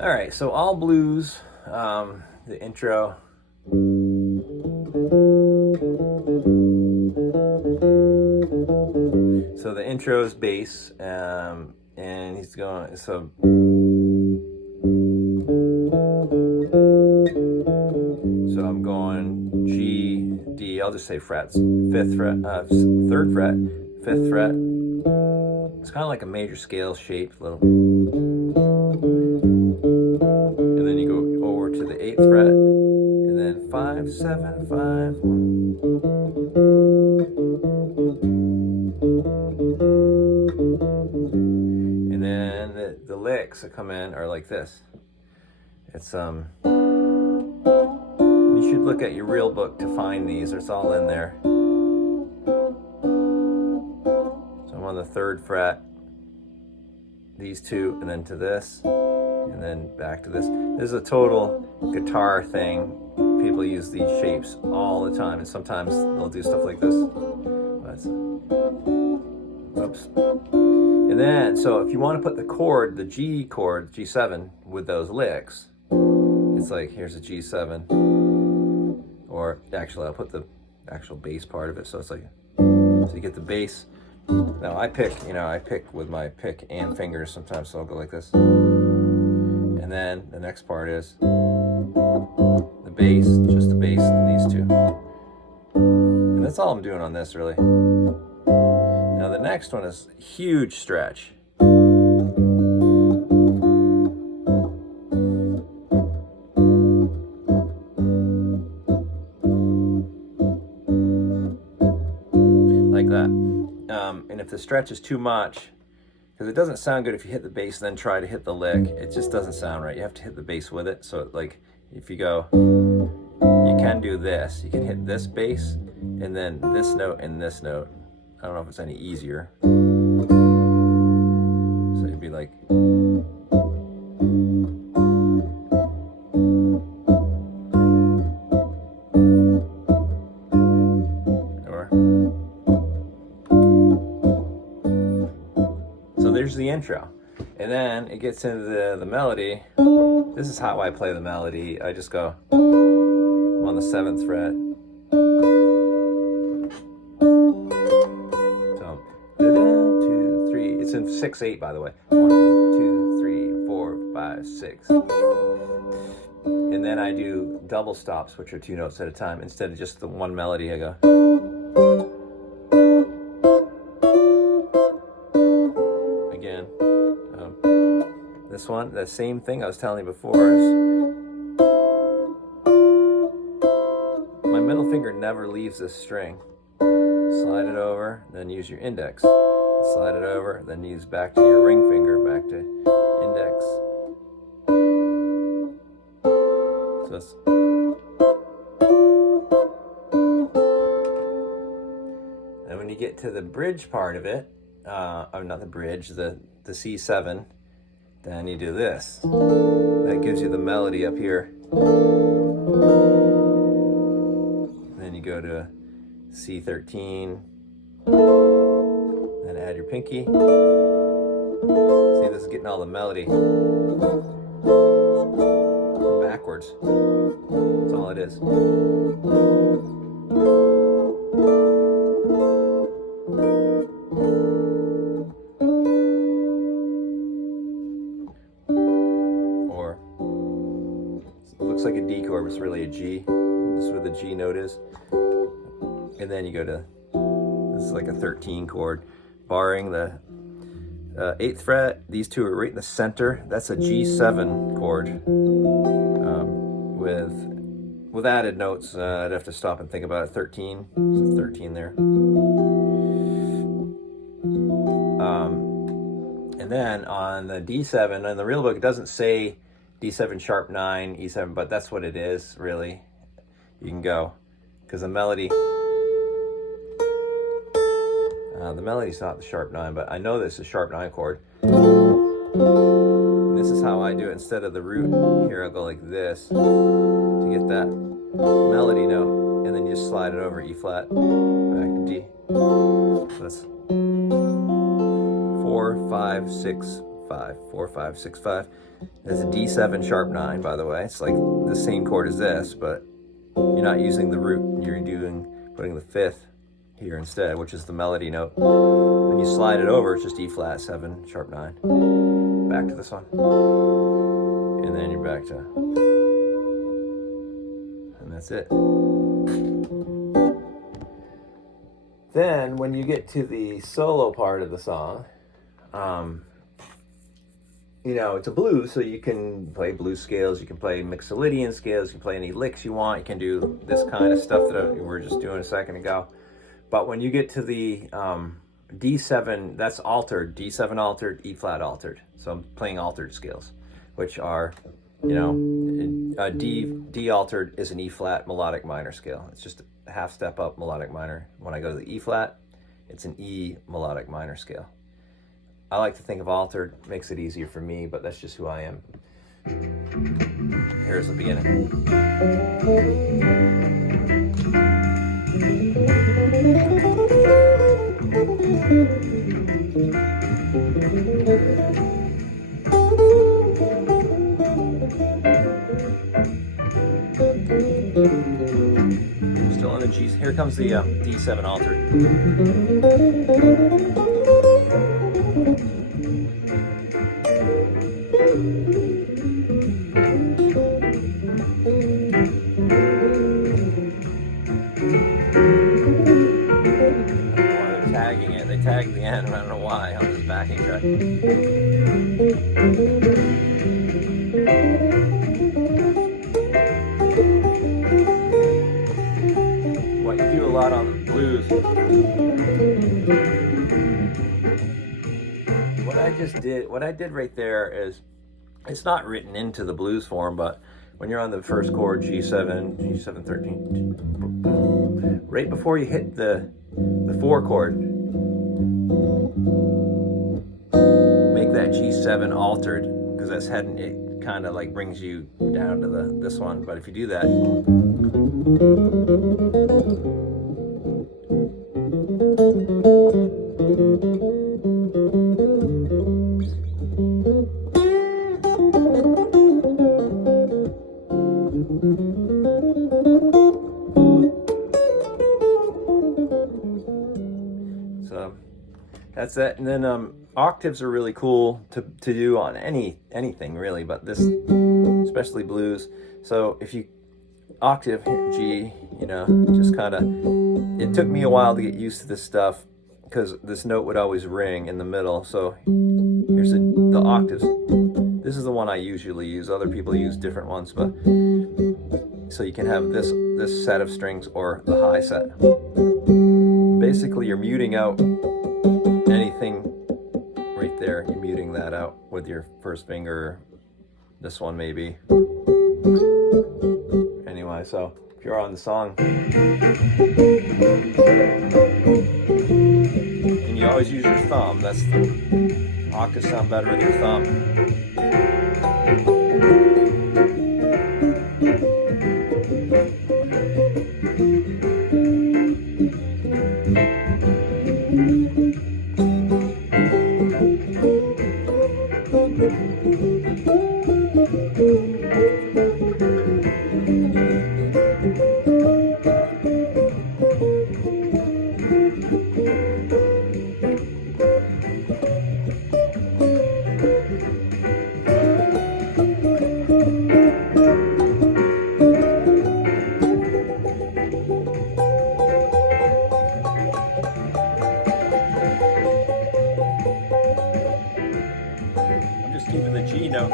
All right, so all blues, the intro. So the intro is bass, and he's going, so I'm going G, D, I'll just say frets, 5th fret, 3rd fret, 5th fret. It's kind of like a major scale shape, little. And then you go over to the 8th fret, and then 5, 7, 5, 1. And then the licks that come in are like this. It's you should look at your real book to find these. It's all in there. So I'm on the 3rd fret, these two, and then to this, and then back to this. This is a total guitar thing. People use these shapes all the time, and sometimes they'll do stuff like this. Oops. And then, so if you want to put the chord, the G chord, G7, with those licks, it's like, here's a G7. Or actually, I'll put the actual bass part of it, so it's like, so you get the bass. Now I pick with my pick and fingers sometimes, so I'll go like this. And then the next part is the bass, just the bass and these two. And that's all I'm doing on this, really. Now the next one is huge stretch. Like that. And if the stretch is too much, because it doesn't sound good if you hit the bass and then try to hit the lick, it just doesn't sound right. You have to hit the bass with it. So like if you go, you can do this. You can hit this bass and then this note and this note. I don't know if it's any easier. So it'd be like, or, so there's the intro. And then it gets into the melody. This is how I play the melody. I just go, I'm on the 7th fret. So, 2, 3. It's in 6/8, by the way. 1, 2, 3, 4, 5, 6. And then I do double stops, which are 2 notes at a time. Instead of just the one melody, I go. Again. This one, the same thing I was telling you before is my middle finger never leaves this string. Slide it over, then use your index. Slide it over, then use back to your ring finger, back to index. So it's, and when you get to the bridge part of it, not the bridge, the C7, then you do this. That gives you the melody up here. And then you go to C13, then add your pinky. See, this is getting all the melody backwards. That's all it is. Or it looks like a D chord, but it's really a G. This is where the G note is. And then you go to, this is like a 13 chord, barring the 8th fret. These two are right in the center. That's a G7 chord. With added notes, I'd have to stop and think about it. 13, so 13 there. And then on the D7, in the real book, it doesn't say D7 sharp 9, E7, but that's what it is, really. You can go, because the melody's not the sharp 9, but I know this is a sharp 9 chord. And this is how I do it. Instead of the root, here I'll go like this to get that melody note, and then you just slide it over E flat, back to D. So that's 4, 5, 6, 5, 5, 4, 5, 6, 5. It's a D7 sharp 9, by the way. It's like the same chord as this, but you're not using the root. You're putting the 5th here instead, which is the melody note. When you slide it over, it's just E flat 7 sharp 9. Back to this one, and then you're back to, and that's it. Then when you get to the solo part of the song, you know, it's a blues, so you can play blues scales, you can play Mixolydian scales, you can play any licks you want, you can do this kind of stuff that we were just doing a second ago. But when you get to the D7, that's altered, D7 altered, E flat altered. So I'm playing altered scales, which are, you know, a D altered is an E flat melodic minor scale. It's just a half step up melodic minor. When I go to the E flat, it's an E melodic minor scale. I like to think of altered, makes it easier for me, but that's just who I am. Here's the beginning. Still on the G's. Here comes the D7 altered. Tagging it. They tagged the end. I don't know why on this backing track. What you do a lot on blues. What I did right there is, it's not written into the blues form, but when you're on the first chord, G7, G7, 13, right before you hit the 4 chord, make that G7 altered, because that's heading, it kind of like brings you down to this one. But if you do that, so that's that. And then octaves are really cool to do on anything really, but this, especially blues. So if you octave G, you know, just kind of, it took me a while to get used to this stuff because this note would always ring in the middle. So here's the octaves. This is the one I usually use. Other people use different ones, but so you can have this set of strings or the high set. Basically, you're muting out anything right there. You're muting that out with your first finger. This one maybe. Anyway, so if you're on the song, and you always use your thumb. That's the octaves sound better with your thumb. I'm just keeping the G note.